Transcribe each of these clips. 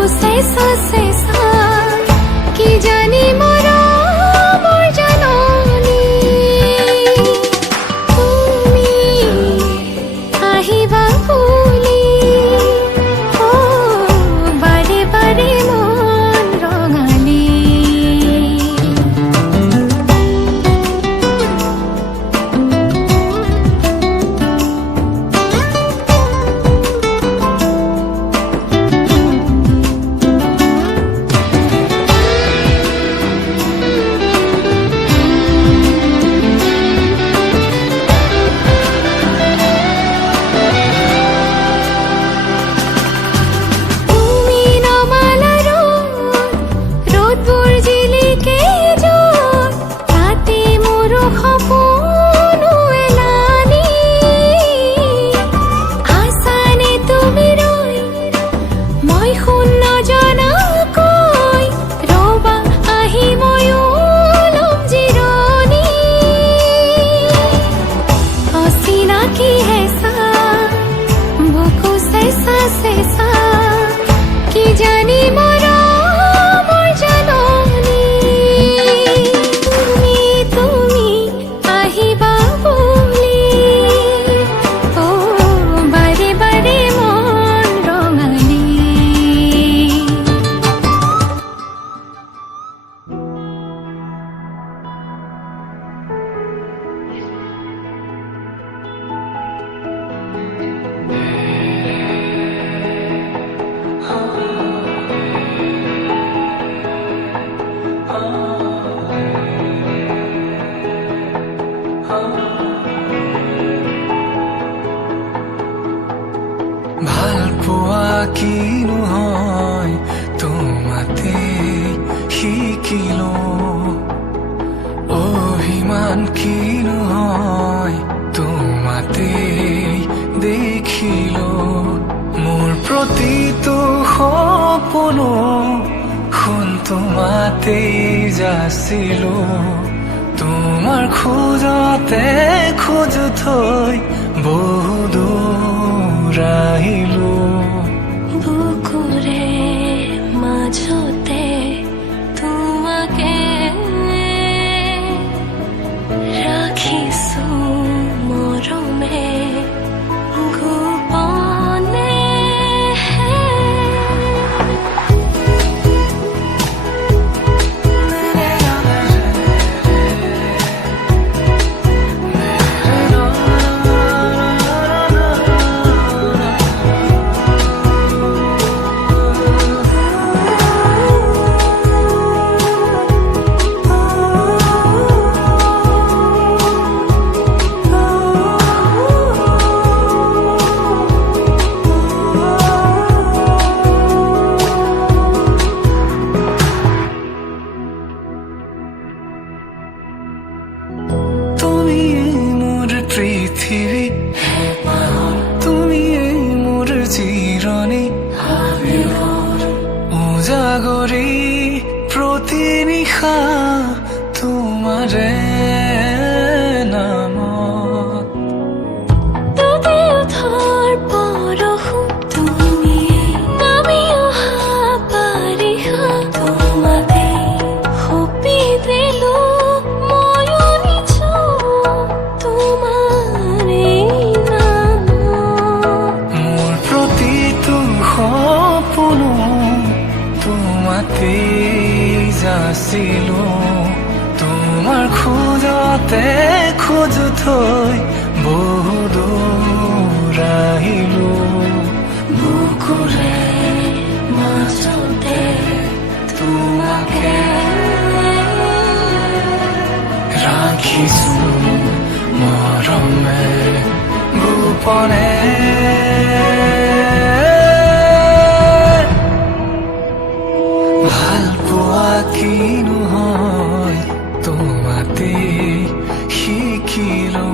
চেঁচা কি জানি মোৰ জাননী তুমি আহিবা বুলি বাৰে বাৰে মন ৰঙালী ভালপোৱা কিনো হয় তোমাতে শিকিলো অভিমান কিনো হয় তোমাতে দেখিলো মোৰ প্ৰতিটো সপোনো তোমাতে যাচিলো তোমাৰ খোজতে খোজ থৈ বহু দূৰ আহিলো বুকুৰে মাজতে তোমাকে ৰাখিছো মৰমে পৃথিৱী তুমি মোৰ চিৰণী উজাগৰি প্ৰতি নিশা তোমাৰে তোমাতে যাচিলো তোমাৰ খোজতে খোজ থৈ বহু দূৰ আহিলো বুকুৰে মাজতে তোমাকে ৰাখিছো মৰমে গোপনে ভালপোৱা কিনো হয় তোমাতে শিকিলো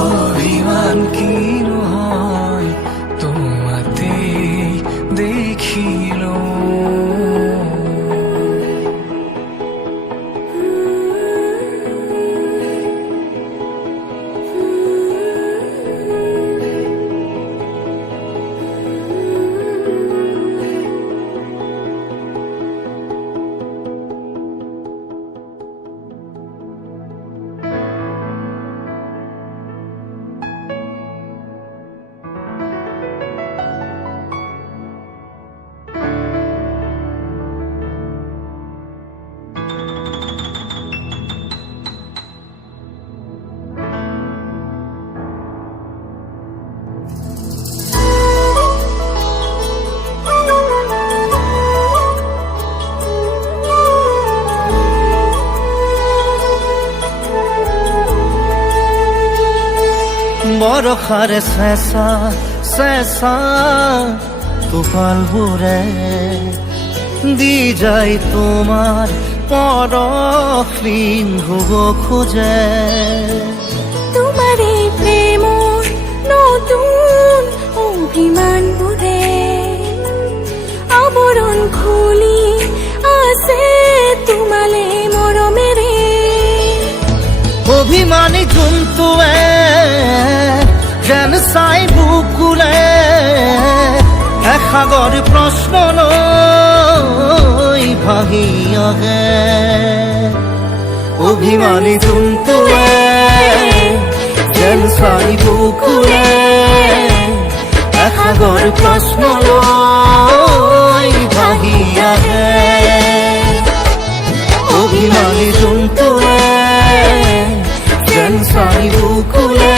অভিমান কিনো হয় তোমাতে দেখিলো বৰষাৰে চেঁচা চেঁচা টোপালবোৰে দি যায় তোমাৰ পৰশলীন হ'ব খোজে তোমার এই প্রেমর নতুন অভিমান বুধে আবরণ খুলি আছে তোমালে মরমেরে অভিমানী জন্তুৱে যেন চাই বুকুলে এসাগৰ প্ৰশ্নলৈ ভাহি আহে অভিমানী জন্তুৱে যেন চাই বুকুলে এসাগৰ প্ৰশ্নলৈ ভাহি আহে অভিমানী জন্তুৱে যেন চাই বুকুলে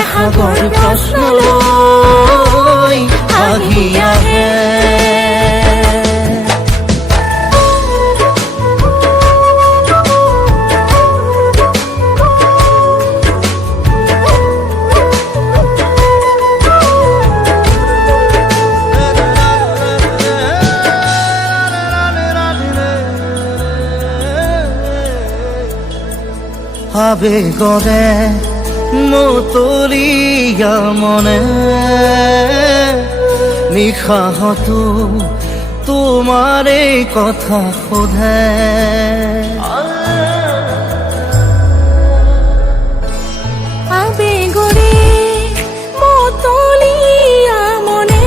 এসাগৰ প্ৰশ্নলৈ ভাহি আহে আবেগৰে মতলীয়া মনে নিশাহতো তোমাৰে কথা সোধে আবেগরে মতলিয়া মনে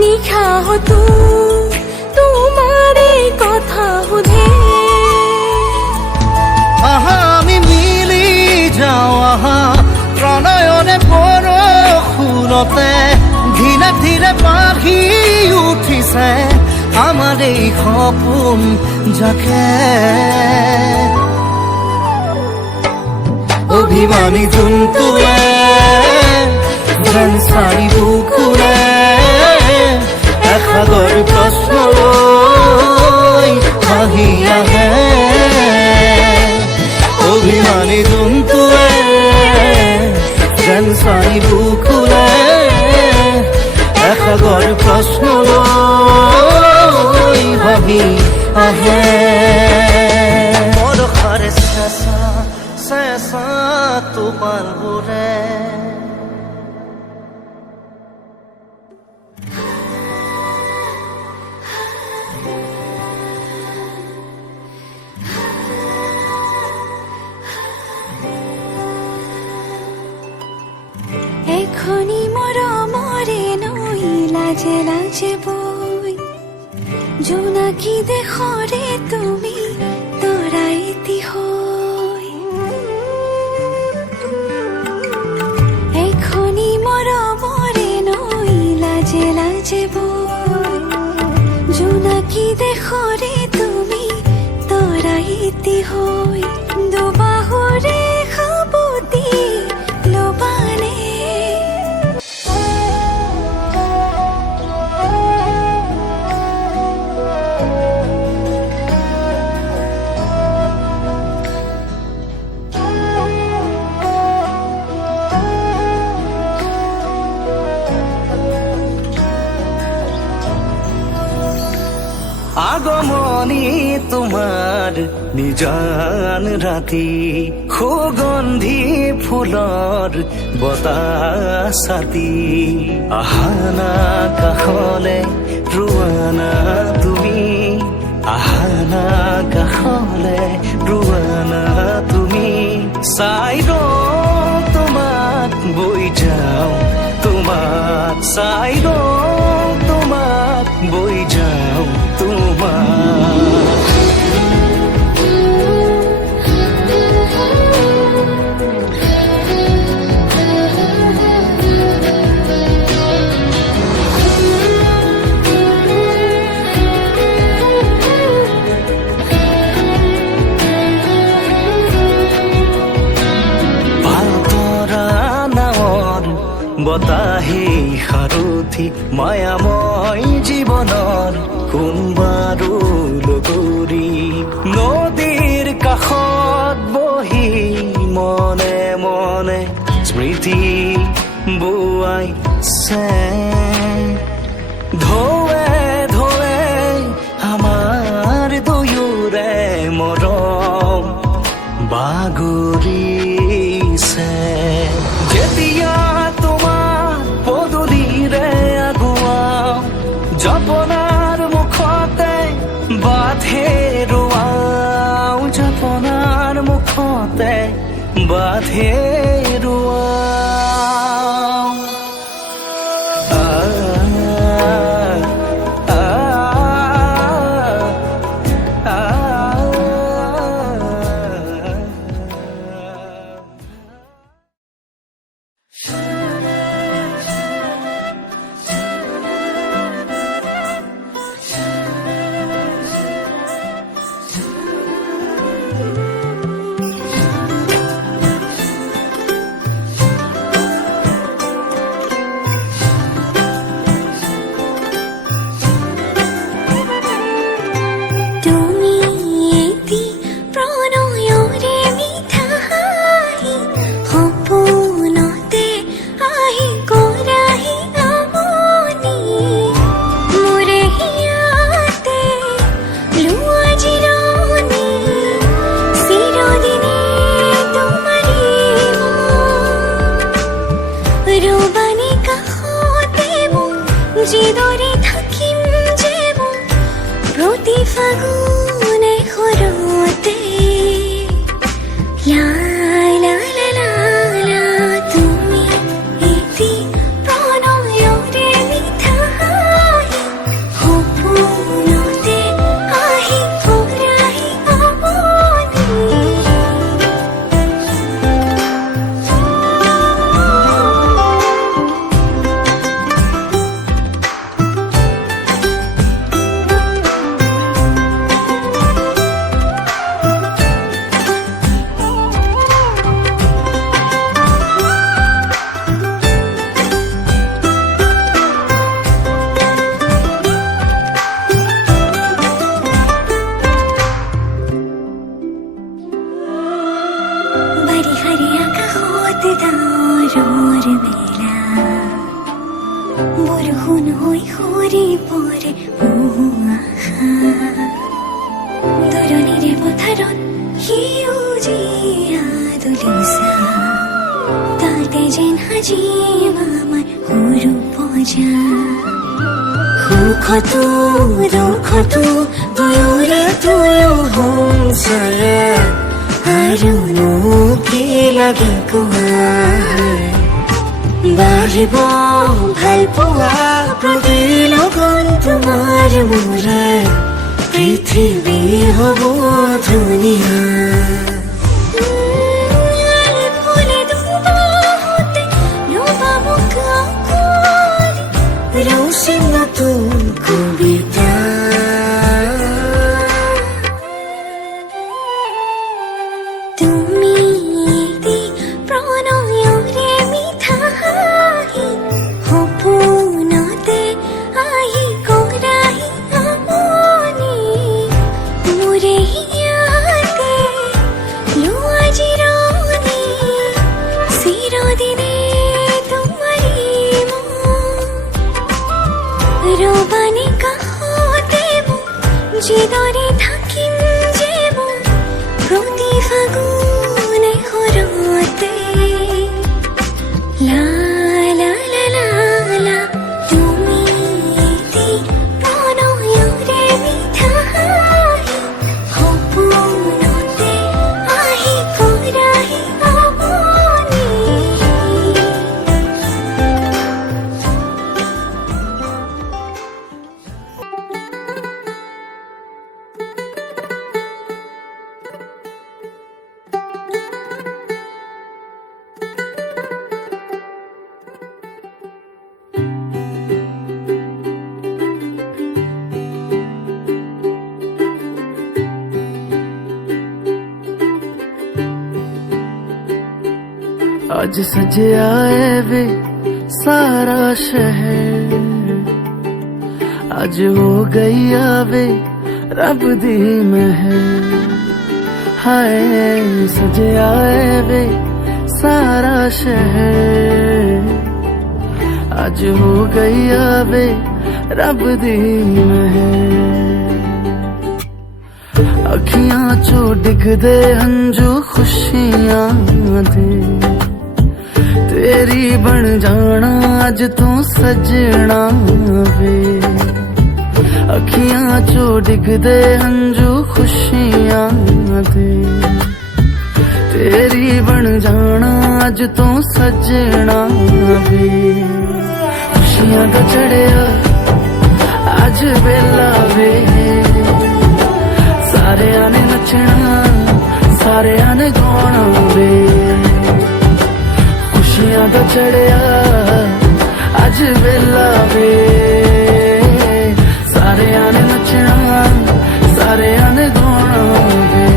নিশা হতো তোমারে কথা হুধে আহা আমি মিলি যাওঁ আহা প্ৰণয়নে বৰষুণতে ধীৰে ধীৰে বাঢ়ি উঠিছে আমাৰ এই সপোন যাকে অভিমানী জন্তুৱে যেন চাই বুকুলে এসাগৰ প্ৰশ্নলৈ ভাহি আহে অভিমানী জন্তুৱে যেন চাই বুকুলে এসাগৰ প্ৰশ্নলৈ ভাহি আহে বৰষাৰে চেঁচা চেঁচা টোপালবোৰে এখনি মৰমৰে নৈ লাজে লাজে বৈ জোনাকী দেশৰে তুমি তৰা এটি হৈ এখনি মৰমৰে নৈ লাজে লাজে বৈ জোনাকী দেশৰে তুমি তৰা এটি হৈ দুবাহুৰে সাবতি লবানে আগমনী তোমাৰ নিজান ৰাতি সুগন্ধি ফুলৰ বতাহ ছাতি আহানা কাষলে ৰোৱানা তুমি আহানা কাষলে ৰোৱানা তুমি চাই ৰওঁ তোমাক বৈ যাওঁ তোমাক চাই ৰওঁ তোমাক বৈ যাওঁ তোমাক বতাহে সাৰথি মায়াময় জীৱনৰ কোনবাৰো লগৰী নদীৰ কাষত বহি মনে মনে স্মৃতি বোৱাইছে ঢৌৱে ঢৌৱে আমাৰ দুয়োৰে মৰম বাগৰিছে যেতিয়া তোমাৰ পদূলিৰে আগুৱাও জপনাৰ মুখতে বাঁধে ৰোৱাও জপনাৰ মুখতে বাঁধে ৰোৱাও তুমি এটি প্ৰণয়ৰে মিঠা হাঁহি সপোনতে আহি কৰাহি আমনি মোৰে হিয়াতে লোৱা জিৰণি চিৰদিনে তোমাৰে ৰবানী কাষতে মোৰ যিদৰে থাকিম যে মোৰ প্ৰতি ফাগুনে সৰতে লা লা লা লা লা তুমি এটি প্ৰণয়ৰে মিঠা হাঁহি সপোনতে আহি কৰাহি আমনি বাৰিষাৰে আকাশত ডাৱৰৰ বেলা বৰষুণ হৈ সৰি পৰে আশা দৰণিৰে পথাৰত সেউজীয়া দলিচা তাতে যেন সাজিম আমাৰ সৰু পজা সুখতো দুখতো দুয়োৰে দুয়ো সংসাৰে আৰুনো কি লাগে কোৱা বাঢ়িব ভাল পোৱা প্ৰতি লগন তোমাৰ মোৰে পৃথিৱী হ'ব ধুনীয়া ফুলে দুবাহতে নবাব কাকলি ৰচি নতুন কবিতা তুমি এটি প্ৰণয়ৰে মিঠা হাঁহি সপোনতে আহি কৰাহি আমনি মোৰে হিয়াতে লোৱা জিৰণি চিৰদিনে তোমাৰে ৰবানী কাষতে মোৰ যিদৰে থাকিম যে মোৰ প্ৰতি ফাগুনে সৰতে লা লা লা লা লা তুমি এটি প্ৰণয়ৰে মিঠা হাঁহি সপোনতে আহি কৰাহি আমনি आज सजया है वे सारा शहर, आज हो गई आवे रब दी महर। हाय सजया है वे सारा शहर, अज हो गई आवे रब दी मेहर। अखियां चो डिगदे हंजू खुशियां दे, तेरी बन जाना अज तू सजना वे। अखियां चो डिगदे हंजू खुशियां दे, तेरी बन जाना अज तू सजना वे। खुशियां दा चढ़िया अज वेला वे, सारियां ने नचना सारियां ने गाना वे। खुशियां दा चढ़िया अज वेला वे, सारियां ने नचना सारियां ने गाना वे।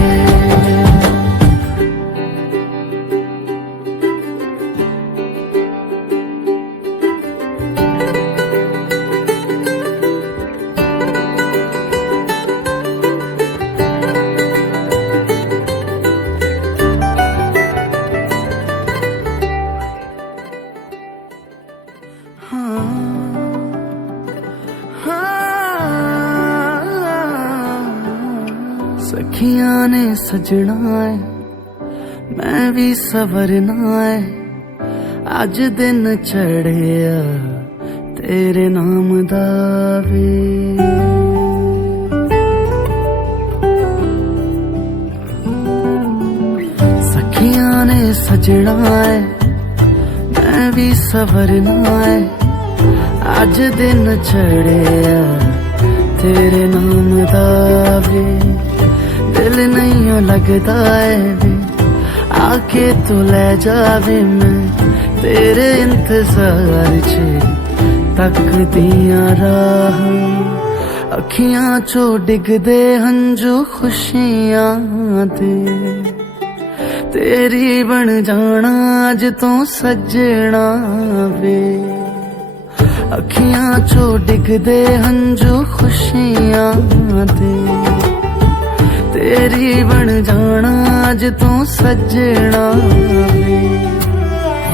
सखियां ने सजना है मैं भी सवरना है, अज दिन चढ़िया तेरे नाम दा वे। सखियां ने सजना है मैं भी सवरना है, अज दिन चढ़िया तेरे नाम दा वे। दिल नहीं लगता है वे आके तू ले जावे, मैं तेरे इंतजार च तक दिया राह। अखियां चो डिगदे हंजू खुशियां दे, तेरी बन जाना अज तू सजना वे। अखियां चो डिगदे हंजू खुशियां दे, तेरी बन जाना अज तू सजना वे।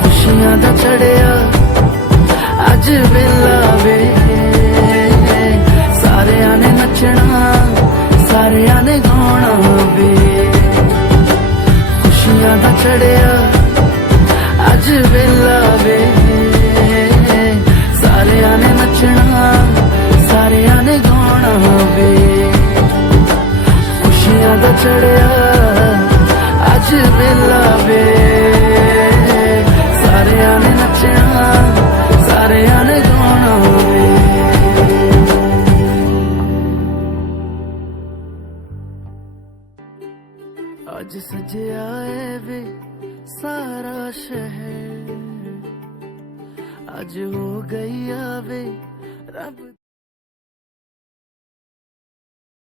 खुशियां दा चढ़िया अज वेला वे, सारियां ने नचना सारियां ने गाना वे। खुशियां दा चढ़िया अज वेला वे, सारियां ने नचना सारियां ने गाना वे। खुशियां दा चढ़िया अज वेला वे, सारियां ने नचना सारियां ने गाना वे। अज सजया है वे सारा शहर, अज हो गई आवे रब